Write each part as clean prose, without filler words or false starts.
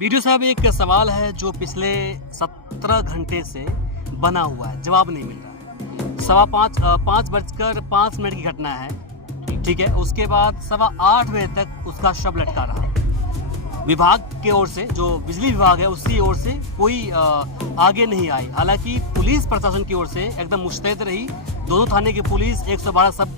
Video साहब, एक सवाल है जो पिछले 17 घंटे से बना हुआ है, जवाब नहीं मिल रहा है। 5:05 की घटना है, ठीक है। उसके बाद 8:15 बजे तक उसका शव लटका रहा। विभाग की ओर से, जो बिजली विभाग है उसकी ओर से कोई आगे नहीं आई। हालांकि पुलिस प्रशासन की ओर से एकदम मुस्तैद रही। दोनों थाने की पुलिस 112 सब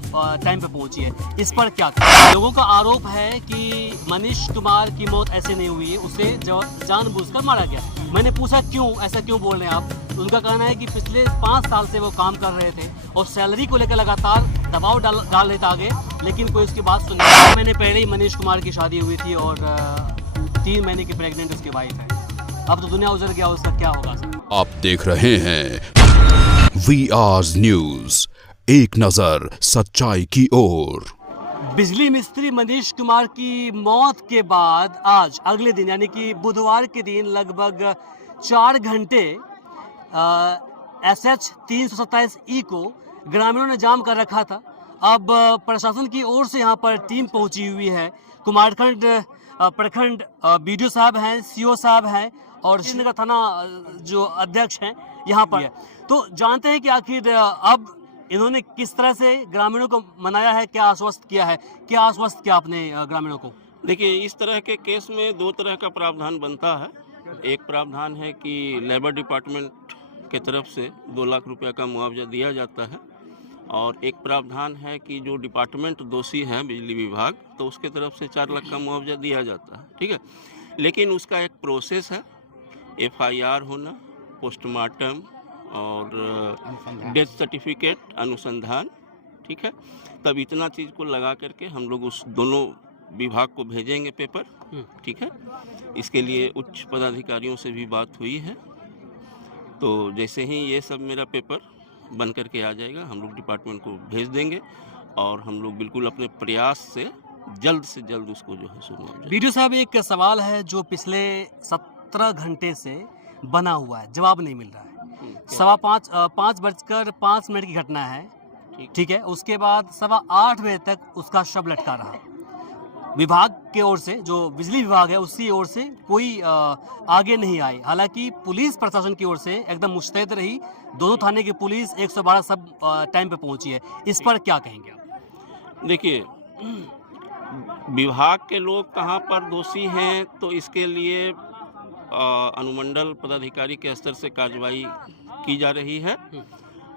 टाइम पे पहुंची है। इस पर क्या लोगों का आरोप है कि मनीष कुमार की मौत ऐसे नहीं हुई है, उसे जानबूझकर मारा गया। मैंने पूछा क्यों, ऐसा क्यों बोल रहे हैं आप? उनका कहना है कि पिछले 5 साल से वो काम कर रहे थे और सैलरी को लेकर लगातार दबाव डाल रहे थे आगे, लेकिन कोई उसकी बात सुन नहीं। मैंने पहले ही मनीष कुमार की शादी हुई थी और 3 महीने की प्रेग्नेंट उसकी वाइफ है। अब तो दुनिया उजड़ गया, उसका क्या होगा सर? आप देख रहे हैं VR न्यूज, एक नजर सच्चाई की ओर। बिजली मिस्त्री मनीष कुमार की मौत के बाद आज अगले दिन यानी कि बुधवार के दिन लगभग 4 घंटे SH 327E को ग्रामीणों ने जाम कर रखा था। अब प्रशासन की ओर से यहाँ पर टीम पहुंची हुई है। कुमारखंड प्रखंड BDO साहब हैं, CO साहब हैं और श्रीनगर थाना जो अध्यक्ष हैं यहाँ पर। तो जानते हैं कि आखिर अब इन्होंने किस तरह से ग्रामीणों को मनाया है, क्या आश्वस्त किया है, क्या आश्वस्त किया आपने ग्रामीणों को? देखिए, इस तरह के केस में 2 तरह का प्रावधान बनता है। एक प्रावधान है कि लेबर डिपार्टमेंट के तरफ से 2 लाख रुपया का मुआवजा दिया जाता है, और एक प्रावधान है कि जो डिपार्टमेंट दोषी है बिजली विभाग, तो उसके तरफ से 4 लाख का मुआवजा दिया जाता है, ठीक है। लेकिन उसका एक प्रोसेस है, FIR होना, पोस्टमार्टम और डेथ सर्टिफिकेट, अनुसंधान, ठीक है। तब इतना चीज़ को लगा करके हम लोग उस दोनों विभाग को भेजेंगे पेपर, ठीक है। इसके लिए उच्च पदाधिकारियों से भी बात हुई है। तो जैसे ही ये सब मेरा पेपर बन करके आ जाएगा, हम लोग डिपार्टमेंट को भेज देंगे और हम लोग बिल्कुल अपने प्रयास से जल्द उसको जो है सुनवाएंगे। BDO साहब, एक सवाल है जो पिछले 17 घंटे से बना हुआ है, जवाब नहीं मिल रहा है। 5:05 की घटना है, ठीक है। उसके बाद 8:15 बजे तक उसका शव लटका रहा। विभाग की ओर से, जो बिजली विभाग है उसकी ओर से कोई आगे नहीं आई। हालांकि पुलिस प्रशासन की ओर से एकदम मुस्तैद रही। दोनों थाने की पुलिस 112 सब टाइम पे पहुंची है। इस पर क्या कहेंगे आप? देखिए, विभाग के लोग कहाँ पर दोषी हैं, तो इसके लिए अनुमंडल पदाधिकारी के स्तर से कार्रवाई की जा रही है।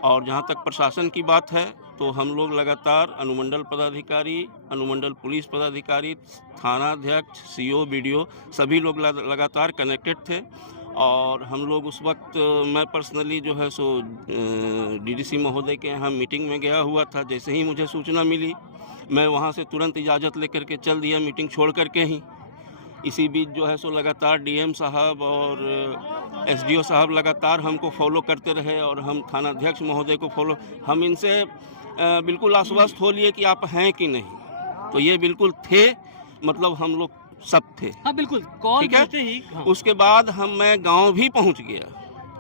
और जहाँ तक प्रशासन की बात है, तो हम लोग लगातार अनुमंडल पदाधिकारी, अनुमंडल पुलिस पदाधिकारी, थानाध्यक्ष, CO, BDO सभी लोग लगातार कनेक्टेड थे। और हम लोग उस वक्त, मैं पर्सनली जो है सो DDC महोदय के यहाँ मीटिंग में गया हुआ था। जैसे ही मुझे सूचना मिली, मैं वहाँ से तुरंत इजाज़त लेकर के चल दिया, मीटिंग छोड़ करके ही। इसी बीच जो है सो लगातार DM साहब और SDO साहब लगातार हमको फॉलो करते रहे और हम थानाध्यक्ष महोदय को फॉलो, हम इनसे बिल्कुल आश्वस्त हो लिए कि आप हैं कि नहीं। तो ये बिल्कुल थे, मतलब हम लोग सब थे। हाँ बिल्कुल, कॉल ठीक है। करते ही हाँ। उसके बाद मैं गांव भी पहुंच गया।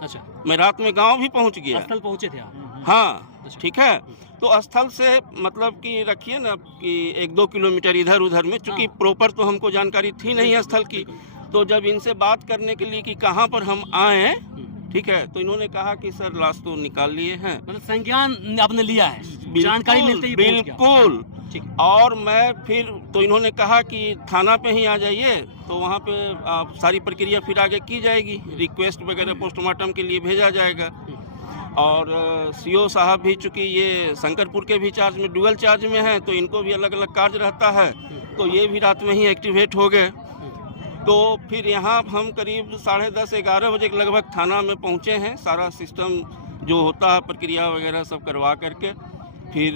अच्छा, मैं रात में गांव भी पहुंच गया। स्थल पहुंचे थे आप? हाँ, अच्छा। ठीक है। तो स्थल से मतलब कि रखिए ना कि 1-2 किलोमीटर इधर उधर में, चूँकि प्रॉपर तो हमको जानकारी थी नहीं स्थल की। तो जब इनसे बात करने के लिए कि कहाँ पर हम आए, ठीक है, तो इन्होंने कहा कि सर लाश तो निकाल लिए हैं। मतलब संज्ञान आपने लिया है, जानकारी मिलते ही पहुंच गया। बिल्कुल। ठीक। और मैं फिर, तो इन्होंने कहा कि थाना पे ही आ जाइए, तो वहाँ पे सारी प्रक्रिया फिर आगे की जाएगी, रिक्वेस्ट वगैरह पोस्टमार्टम के लिए भेजा जाएगा। और CO साहब भी, चूँकि ये शंकरपुर के भी चार्ज में, डुअल चार्ज में हैं, तो इनको भी अलग अलग कार्य रहता है, तो ये भी रात में ही एक्टिवेट हो गए। तो फिर यहाँ हम करीब 10:30-11 बजे के लगभग थाना में पहुँचे हैं। सारा सिस्टम जो होता है, प्रक्रिया वगैरह सब करवा करके फिर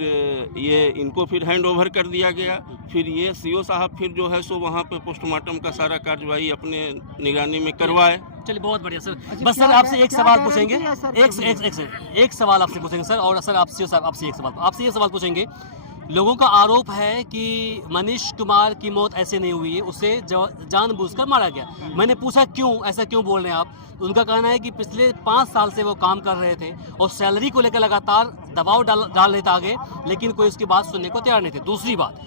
ये इनको फिर हैंड ओवर कर दिया गया। फिर ये CO साहब फिर जो है सो वहाँ पे पोस्टमार्टम का सारा कार्यवाही अपने निगरानी में करवाए। चलिए, बहुत बढ़िया सर। बस सर आपसे एक सवाल पूछेंगे, एक सवाल आपसे पूछेंगे सर। और सर आपसे आपसे ये सवाल पूछेंगे। लोगों का आरोप है कि मनीष कुमार की मौत ऐसे नहीं हुई है, उसे जानबूझकर मारा गया। मैंने पूछा क्यों, ऐसा क्यों बोल रहे हैं आप? उनका कहना है कि पिछले 5 साल से वो काम कर रहे थे और सैलरी को लेकर लगातार दबाव डाल रहे थे आगे, लेकिन कोई उसकी बात सुनने को तैयार नहीं थे। दूसरी बात,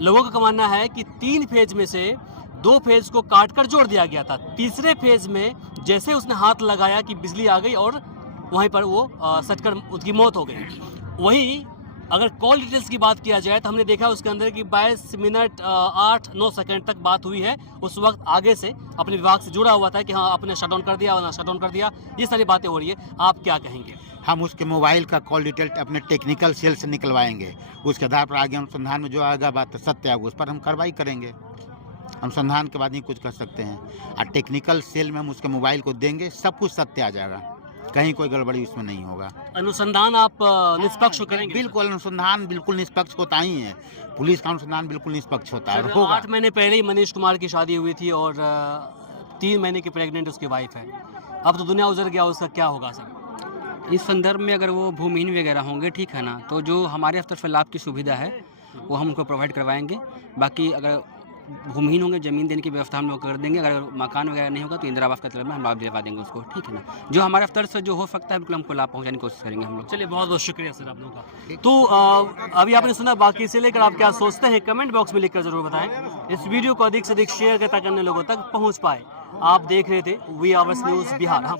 लोगों का मानना है कि 3 फेज में से 2 फेज को काट कर जोड़ दिया गया था। तीसरे फेज में जैसे उसने हाथ लगाया कि बिजली आ गई और वहीं पर वो सटकर उसकी मौत हो गई। वहीं अगर कॉल डिटेल्स की बात किया जाए तो हमने देखा उसके अंदर कि 22 मिनट 8-9 सेकंड तक बात हुई है। उस वक्त आगे से अपने विभाग से जुड़ा हुआ था कि हाँ आपने शट डाउन कर दिया, शट डाउन कर दिया, ये सारी बातें हो रही है। आप क्या कहेंगे? हम उसके मोबाइल का कॉल डिटेल अपने टेक्निकल सेल से निकलवाएंगे। उसके आधार पर आगे अनुसंधान में जो आएगा बात सत्य आएगा, उस पर हम कार्रवाई करेंगे। अनुसंधान के बाद ही कुछ कर सकते हैं। और टेक्निकल सेल में हम उसके मोबाइल को देंगे, सब कुछ सत्य आ जाएगा, कहीं कोई गड़बड़ी उसमें नहीं होगा। अनुसंधान आप निष्पक्ष करेंगे? बिल्कुल, अनुसंधान बिल्कुल निष्पक्ष होता ही है। पुलिस का अनुसंधान बिल्कुल निष्पक्ष होता है, होगा। 8 महीने पहले ही मनीष कुमार की शादी हुई थी और 3 महीने की प्रेग्नेंट उसकी वाइफ है। अब तो दुनिया उजर गया, उसका क्या होगा सर? इस संदर्भ में अगर वो भूमिहीन वगैरह होंगे, ठीक है ना, तो जो हमारे तरफ से लाभ की सुविधा है वो हम उनको प्रोवाइड करवाएंगे। बाकी अगर भूमिहीन होंगे, ज़मीन देने की व्यवस्था हम लोग कर देंगे। अगर मकान वगैरह नहीं होगा तो इंदिरा आवास का तलब में हम लाभ दिलवा देंगे उसको, ठीक है ना। जो हमारे तरफ से जो हो सकता है बिल्कुल हमको लाभ पहुँचाने की कोशिश करेंगे हम लोग। चलिए, बहुत बहुत शुक्रिया सर आप लोगों का। तो अभी आपने सुना, बाकी से लेकर आप क्या सोचते हैं कमेंट बॉक्स में लिखकर जरूर बताएं। इस वीडियो को अधिक से अधिक शेयर करें ताकि अन्य लोगों तक पहुँच पाए। आप देख रहे थे वी आवर्स न्यूज़ बिहार।